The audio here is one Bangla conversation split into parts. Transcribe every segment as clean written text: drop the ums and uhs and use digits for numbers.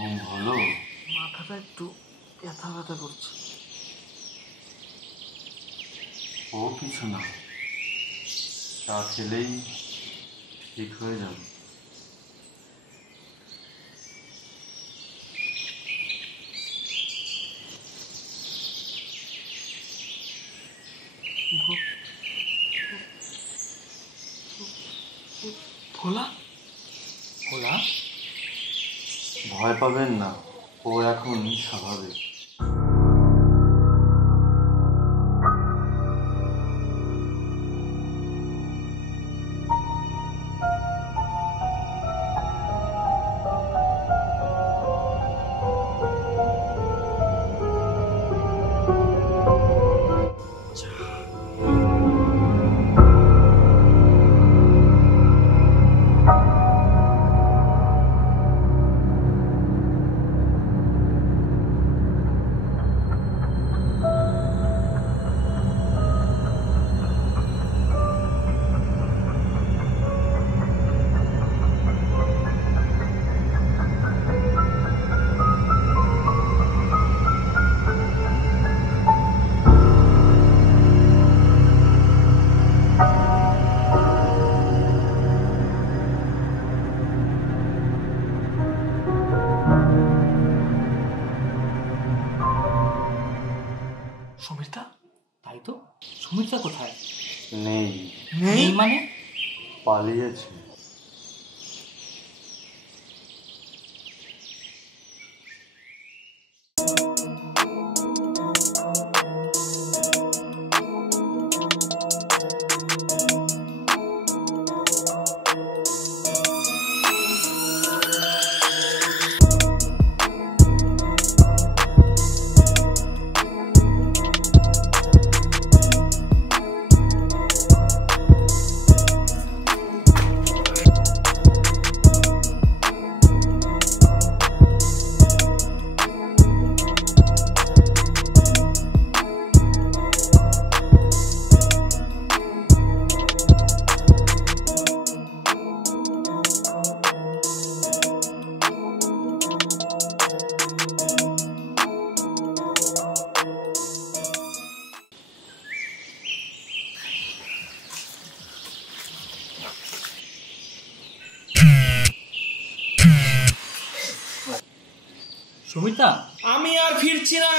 ঘুম হলো? মাথাটা একটু ব্যথা ব্যথা করছে। ও কিছু না, চা খেলেই ঠিক হয়ে যাবে। ভোলা ভোলা, ভয় পাবেন না, ও এখন স্বাভাবিক। সুমিত্রা? তাই তো, সুমিত্রা কোথায়? নেই। নেই মানে? পালিয়েছে। সুমিত্রা, আমি আর ফিরছি না।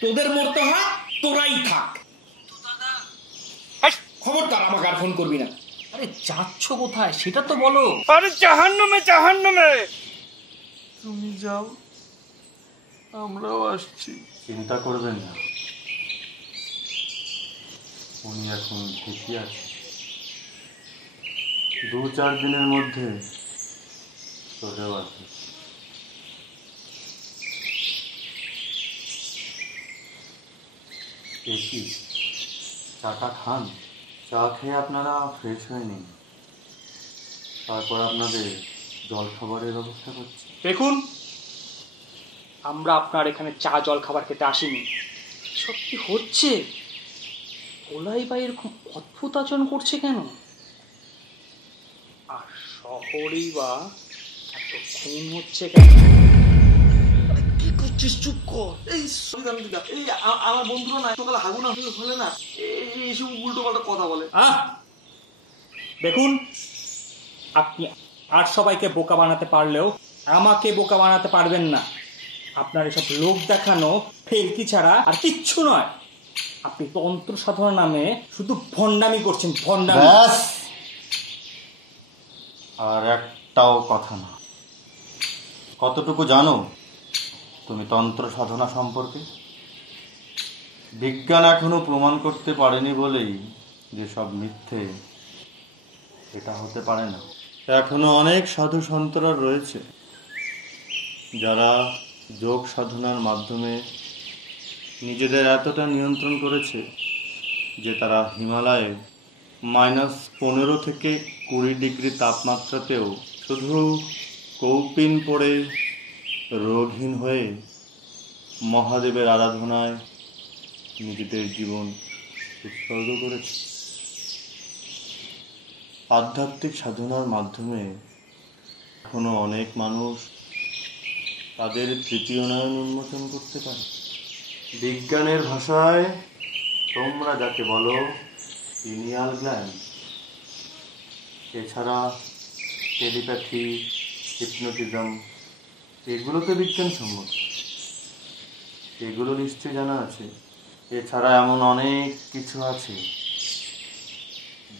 তোদের মরতে হয়, তোরাই থাক। খবরদার আমাকে আর ফোন করবি না। আরে যাচ্ছ কোথায় সেটা তো বলো। আরে জাহান্নামে, জাহান্নামে। তুমি যাও, আমরাও আসছি। চিন্তা করবেন না, উনি এখন ঠিকই আছে। 2-4 দিনের মধ্যে চলেও আসবে। কি চাটা খান, চা খেয়ে আপনারা ফ্রেশ হয়ে নিন, তারপর আপনাদের জলখাবারের ব্যবস্থা করছি। দেখুন, আমরা আপনার এখানে চা জল খাবার খেতে আসিনি। সব কি হচ্ছে? ভোলাই বা এরকম অদ্ভুত আচরণ করছে কেন? আর শহরেই বা এত খুন হচ্ছে কেন? কি করছিস? চুপ কর। এই এই আমার বন্ধুরা না সকালে হাগুনা হলে না এইসব উল্টো পাল্টা কথা বলে। দেখুন, আপনি আর সবাইকে বোকা বানাতে পারলেও আমাকে বোকা বানাতে পারবেন না। আপনার এসব লোক দেখানো ফেলকি ছাড়া আর কিচ্ছু নয়। আপনি তন্ত্র সাধনা নামে শুধু ভণ্ডামি করছেন, ভণ্ডামি। আর একটাও কথা না। কতটুকু জানো তুমি তন্ত্র সাধনা সম্পর্কে? বিজ্ঞান এখনো প্রমাণ করতে পারেনি বলেই যে সব মিথ্যে, এটা হতে পারে না। এখনো অনেক সাধু সন্তরা রয়েছে যারা যোগ সাধনার মাধ্যমে নিজেদের এতটা নিয়ন্ত্রণ করেছে যে তারা হিমালয়ে -15 থেকে 20 ডিগ্রি তাপমাত্রাতেও শুধু কৌপিন পরে রোগহীন হয়ে মহাদেবের আরাধনায় নিজেদের জীবন উৎসর্গ করেছে। আধ্যাত্মিক সাধনার মাধ্যমে এখনো অনেক মানুষ তাদের তৃতীয় নয়ন উন্মোচন করতে পারে। বিজ্ঞানের ভাষায় তোমরা যাকে বলো পিনিয়াল গ্ল্যান্ড। এছাড়া টেলিপ্যাথি, হিপনোটিজম, এগুলো তো বিজ্ঞানসম্মত, এগুলো নিশ্চয়ই জানা আছে। এছাড়া এমন অনেক কিছু আছে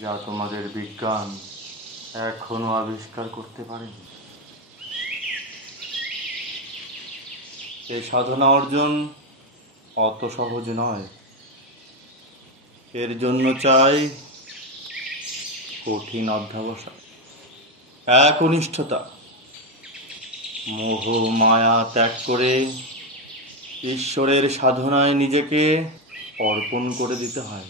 যা তোমাদের বিজ্ঞান এখনো আবিষ্কার করতে পারেনি। এই সাধনা অর্জন অত সহজ নয়। এর জন্য চাই কঠিন অধ্যবসায়, একনিষ্ঠতা, মোহ মায়া ত্যাগ করে ঈশ্বরের সাধনায় নিজেকে অর্পণ করে দিতে হয়।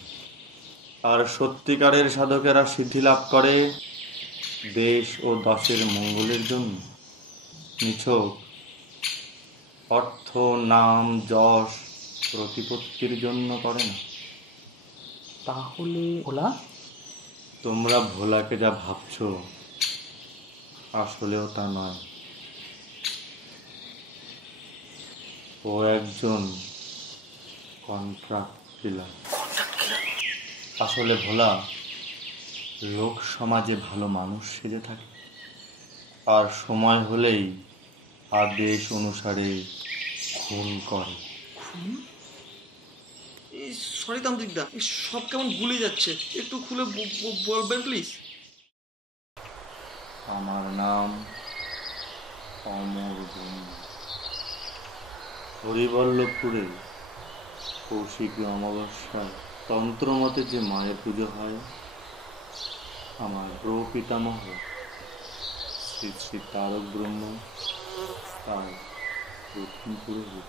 আর সত্যিকারের সাধকেরা সিদ্ধি লাভ করে দেশ ও দশের মঙ্গলের জন্য। নিছক অর্থ, নাম, যশ, প্রতিপত্তির জন্য করে না। তাহলে ভোলা? তোমরা ভোলাকে যা ভাবছো আসলেও তা নয়। ও একজন কন্ট্রাক্ট কিলার। আসলে ভোলা লোক সমাজে ভালো মানুষ সেজে থাকে, আর সময় হলেই আদেশ অনুসারে খুন করে। এই সরি তান্ত্রিকদা, এই সব কেমন গুলে যাচ্ছে, একটু খুলে বলবেন প্লিজ? আমার নাম অমর বন্ধু। হরিবল্লভপুরে কৌশিকী অমাবস্যায় তন্ত্রমতে যে মায়ের পুজো হয়, আমার প্রপিতামহ শ্রী শ্রী তারক ব্রহ্ম তার দক্ষিণ পুরোহিত।